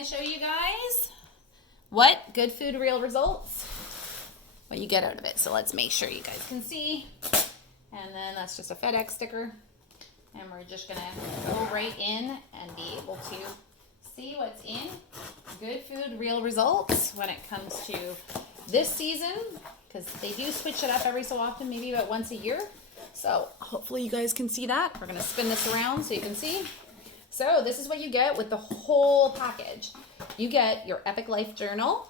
to show you guys what good food, real results, what you get out of it. So let's make sure you guys can see. And then that's just a FedEx sticker. And we're just going to go right in and be able to see what's in good food, real results when it comes to this season, because they do switch it up every so often, maybe about once a year. So hopefully you guys can see that. We're going to spin this around so you can see. So this is what you get with the whole package. You get your Epic Life Journal.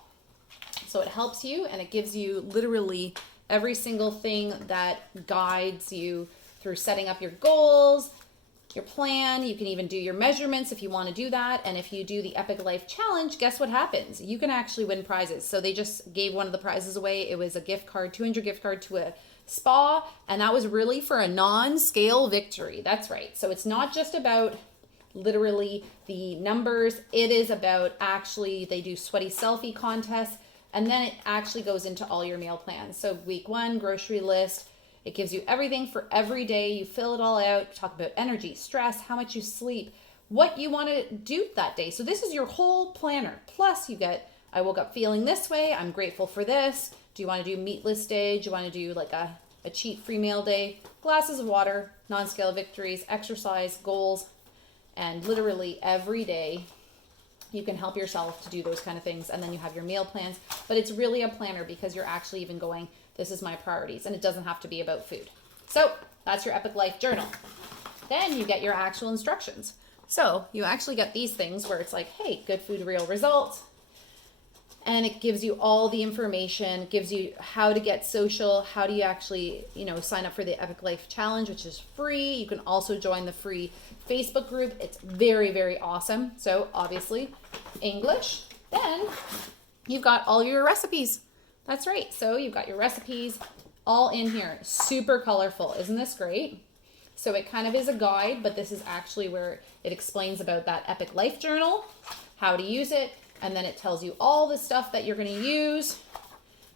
So it helps you and it gives you literally every single thing that guides you through setting up your goals, your plan. You can even do your measurements if you want to do that. And if you do the Epic Life Challenge, guess what happens? You can actually win prizes. So they just gave one of the prizes away. It was a gift card, 200 gift card to a spa. And that was really for a non-scale victory. That's right. So it's not just about literally the numbers. It is about actually, they do sweaty selfie contests. And then it actually goes into all your meal plans. So week 1, grocery list. It gives you everything for every day. You fill it all out. Talk about energy, stress, how much you sleep, what you want to do that day. So this is your whole planner. Plus you get, I woke up feeling this way. I'm grateful for this. Do you want to do meatless day? Do you want to do like a cheat free meal day? Glasses of water, non-scale victories, exercise, goals, and literally every day you can help yourself to do those kind of things. And then you have your meal plans, but it's really a planner because you're actually even going, this is my priorities, and it doesn't have to be about food. So that's your Epic Life Journal. Then you get your actual instructions. So you actually get these things where it's like, hey, good food, real results. And it gives you all the information, gives you how to get social, how do you actually, sign up for the Epic Life Challenge, which is free. You can also join the free Facebook group. It's very, very awesome. So obviously English. Then you've got all your recipes. That's right. So you've got your recipes all in here. Super colorful. Isn't this great? So it kind of is a guide, but this is actually where it explains about that Epic Life Journal, how to use it. And then it tells you all the stuff that you're going to use.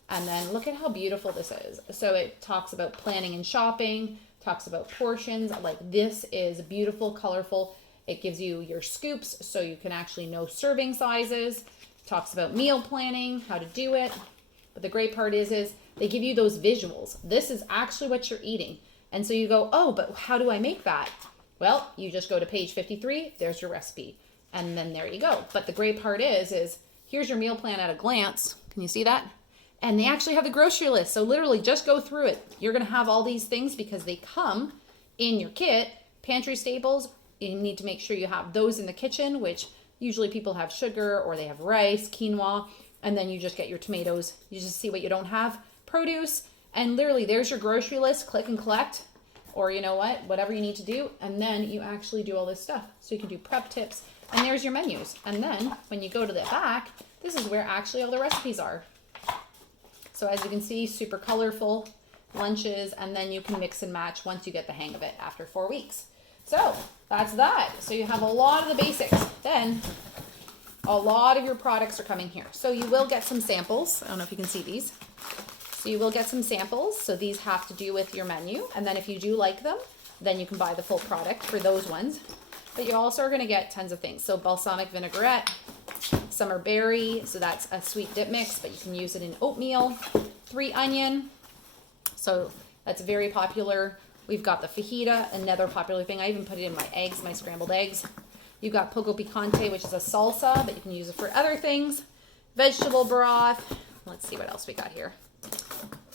And then look at how beautiful this is. So it talks about planning and shopping, talks about portions. Like this is beautiful, colorful. It gives you your scoops so you can actually know serving sizes. Talks about meal planning, how to do it. But the great part is they give you those visuals. This is actually what you're eating. And so you go, oh, but how do I make that? Well, you just go to page 53. There's your recipe. And then there you go. But the great part is here's your meal plan at a glance. Can you see that? And they actually have the grocery list. So literally just go through it. You're going to have all these things because they come in your kit. Pantry staples, you need to make sure you have those in the kitchen, which usually people have sugar or they have rice, quinoa. And then you just get your tomatoes. You just see what you don't have. Produce. And literally there's your grocery list. Click and collect. Or you know what? Whatever you need to do. And then you actually do all this stuff. So you can do prep tips. And there's your menus. And then when you go to the back, this is where actually all the recipes are. So as you can see, super colorful lunches. And then you can mix and match once you get the hang of it after 4 weeks. So that's that. So you have a lot of the basics. Then a lot of your products are coming here. So you will get some samples. I don't know if you can see these. So you will get some samples. So these have to do with your menu. And then if you do like them, then you can buy the full product for those ones. But you also are going to get tons of things. So balsamic vinaigrette, summer berry. So that's a sweet dip mix, but you can use it in oatmeal. 3 onion. So that's very popular. We've got the fajita, another popular thing. I even put it in my eggs, my scrambled eggs. You've got poco picante, which is a salsa, but you can use it for other things. Vegetable broth. Let's see what else we got here.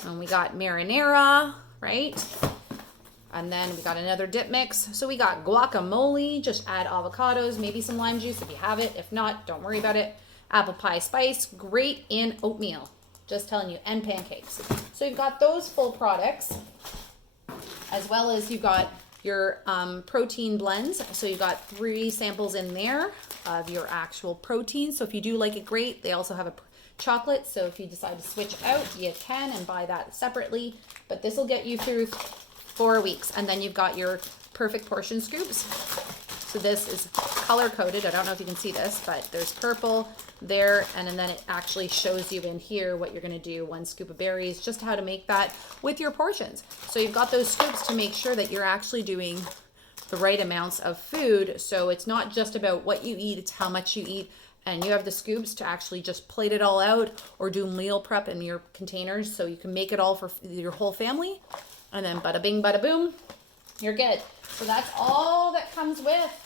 And we got marinara, right? And then we got another dip mix. So we got guacamole. Just add avocados, maybe some lime juice if you have it. If not, don't worry about it. Apple pie spice. Great in oatmeal. Just telling you. And pancakes. So you've got those full products. As well as you've got your protein blends. So you've got 3 samples in there of your actual protein. So if you do like it, great. They also have a chocolate. So if you decide to switch out, you can and buy that separately. But this will get you through 4 weeks. And then you've got your perfect portion scoops. So this is color coded. I don't know if you can see this, but there's purple there. And then it actually shows you in here what you're going to do. 1 scoop of berries, just how to make that with your portions. So you've got those scoops to make sure that you're actually doing the right amounts of food. So it's not just about what you eat, it's how much you eat and you have the scoops to actually just plate it all out or do meal prep in your containers so you can make it all for your whole family. And then bada bing, bada boom, you're good. So that's all that comes with.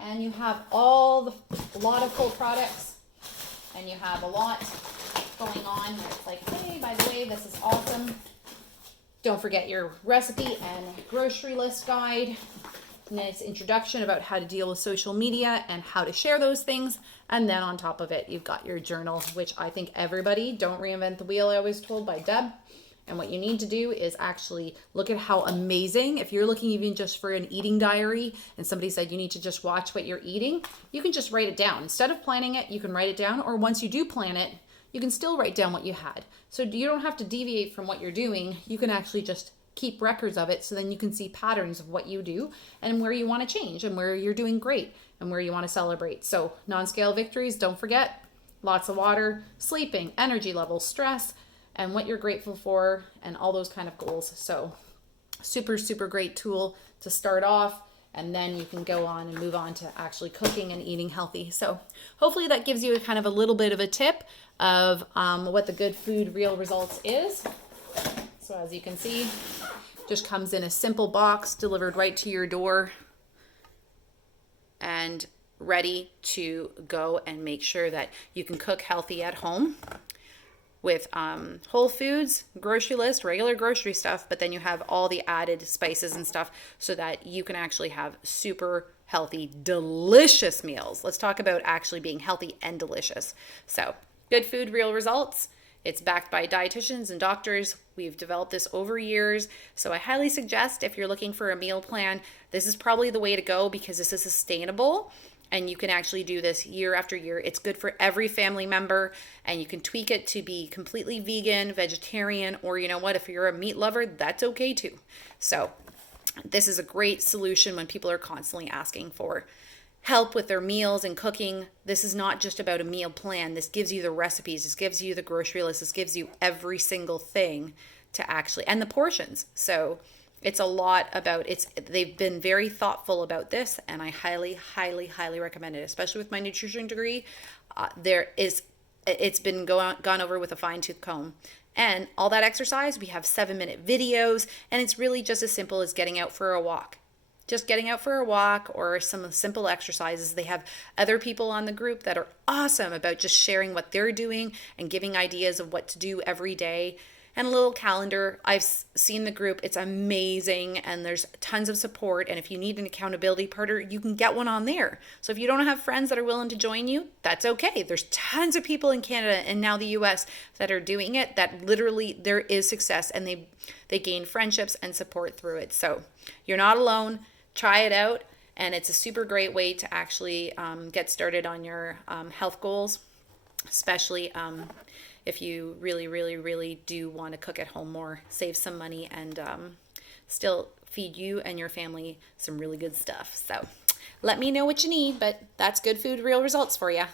And you have a lot of full products, and you have a lot going on. It's like, hey, by the way, this is awesome. Don't forget your recipe and grocery list guide. Nice introduction about how to deal with social media and how to share those things. And then on top of it, you've got your journal, which I think everybody, don't reinvent the wheel, I was told by Deb. And what you need to do is actually look at how amazing, if you're looking even just for an eating diary and somebody said you need to just watch what you're eating, you can just write it down. Instead of planning it, you can write it down, or once you do plan it, you can still write down what you had. So you don't have to deviate from what you're doing. You can actually just keep records of it, so then you can see patterns of what you do and where you want to change and where you're doing great and where you want to celebrate. So non-scale victories, don't forget, lots of water, sleeping, energy levels, stress, and what you're grateful for, and all those kind of goals. So super, super great tool to start off, and then you can go on and move on to actually cooking and eating healthy. So hopefully that gives you a kind of a little bit of a tip of what the Good Food Real Results is. So as you can see, just comes in a simple box delivered right to your door and ready to go and make sure that you can cook healthy at home with whole foods, grocery list, regular grocery stuff, but then you have all the added spices and stuff so that you can actually have super healthy, delicious meals. Let's talk about actually being healthy and delicious. So, Good Food Real Results. It's backed by dietitians and doctors. We've developed this over years. So I highly suggest if you're looking for a meal plan, this is probably the way to go because this is sustainable. And you can actually do this year after year. It's good for every family member, and you can tweak it to be completely vegan, vegetarian, or you know what, if you're a meat lover, that's okay too. So this is a great solution when people are constantly asking for help with their meals and cooking. This is not just about a meal plan. This gives you the recipes. This gives you the grocery list. This gives you every single thing to actually, and the portions. So it's a lot about, they've been very thoughtful about this, and I highly, highly, highly recommend it, especially with my nutrition degree. It's been gone over with a fine-tooth comb. And all that exercise, we have 7-minute videos, and it's really just as simple as getting out for a walk. Just getting out for a walk or some simple exercises. They have other people on the group that are awesome about just sharing what they're doing and giving ideas of what to do every day. And a little calendar. I've seen the group. It's amazing, and there's tons of support. And if you need an accountability partner, you can get one on there. So if you don't have friends that are willing to join you, that's okay. There's tons of people in Canada and now the US that are doing it, that literally there is success, and they gain friendships and support through it. So you're not alone. Try it out, and it's a super great way to actually get started on your health goals, especially if you really, really, really do want to cook at home more, save some money, and still feed you and your family some really good stuff. So let me know what you need, but that's Good Food Real Results for you.